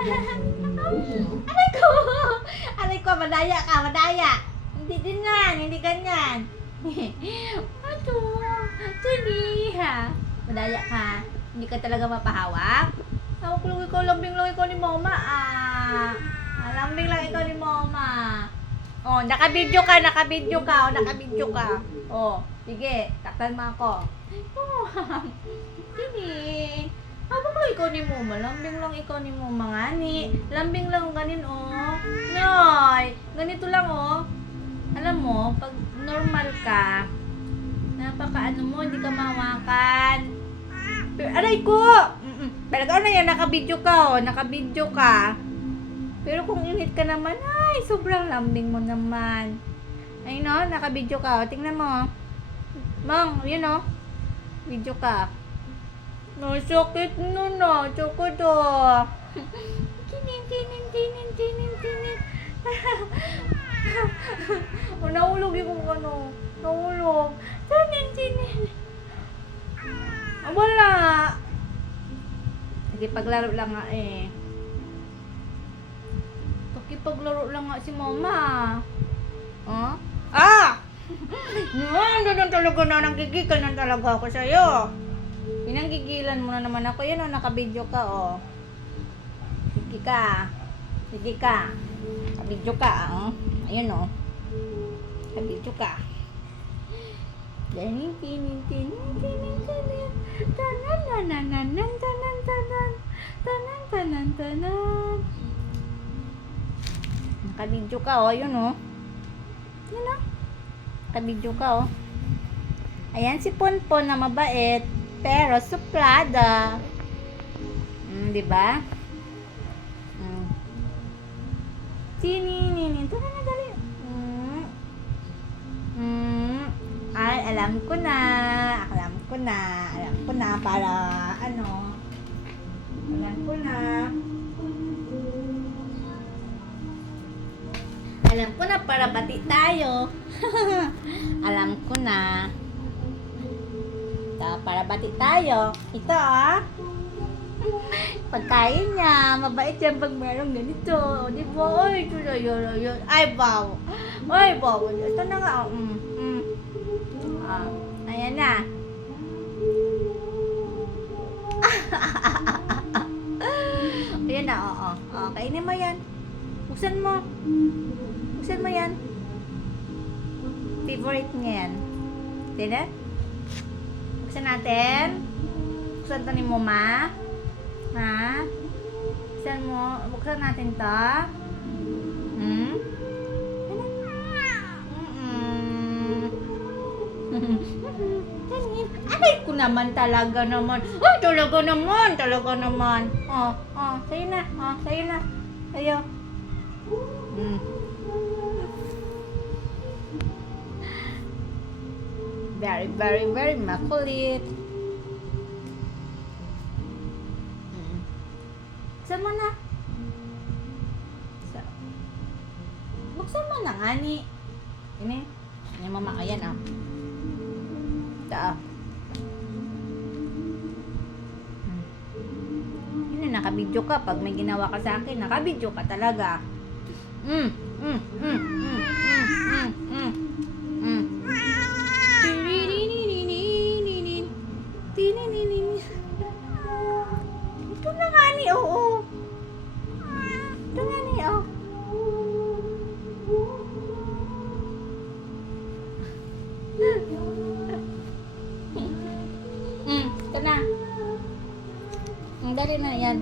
Aray ko! Aray ko, madaya ka, madaya! Hindi din yan, hindi ganyan. Ato, Tini, ha? Madaya ka. Hindi ka talaga mapahawak? Hawak lang ikaw, lambing lang ikaw ni mama, ah. Lambing lang ikaw ni mama. Oh, nakabidyo ka, Oh, sige, taktan mo ako. Oh, Tini. Hawak lang ikaw ni mama, lambing lang ikaw ni mama nga ni. Lambing lang ganin, oh. Noy, ganito lang, oh. Alam mo, pag normal ka, napaka-ano mo, hindi ka mahawakan. Pero, aray ko! Talaga ano yan, nakabidyo ka, oh. Nakabidyo ka. Pero kung init ka naman, ay, sobrang lambing mo naman. Ay, no, nakabidyo ka, oh. Tingnan mo. Mang, yun, oh. Video ka. No, sakit no, no. Sakit, oh. Tinin. Oh, nahulog yung ano. Nahulog. Tinin. Ah, wala. Paglaro lang nga eh. Paglaro lang nga si mama. Oh? Ah! Doon talaga na. Nanggigigil na talaga ako sa'yo. Pinanggigilan mo na naman ako. Yan o, nakabidyo ka o. Sige ka. Nakabidyo ka o. Ayun o. Nakabidyo ka. Tinin. Tanan. Nakabidyo ka o. Ayun o. Yun o. Nakabidyo ka o. Ayan si Ponpon na mabait. Pero suplada. Di ba? Tininin. Tara na, dali. Ay, alam ko na. Para, ano. Alam ko na para bati tayo. Alam ko na. Para bati tayo. Ito ah. Pagkain niya. Mabait yan pag merong ganito. Di ba? Ay, ito na yun. Ay, bawo. Ito na nga. Ayan na. Ayan na, oo. Kainin mo yan. Buksan mo yan. Favorite niya yan. Tignan? Buksan natin. Buksan to ni mama. Ha? Buksan natin to. Aray ko naman talaga naman. Ay, talaga naman. Sa'yo na. Ayo. Very makulit. Buksan mo na. Buksan mo na nga ni. Ini mama ko yan, Yun, nakabidyo ka. Pag may ginawa ka sa akin, nakabidyo ka talaga. Ito na nga ni, oo. Ito nga ni, oh. Ito na. Dali na yan.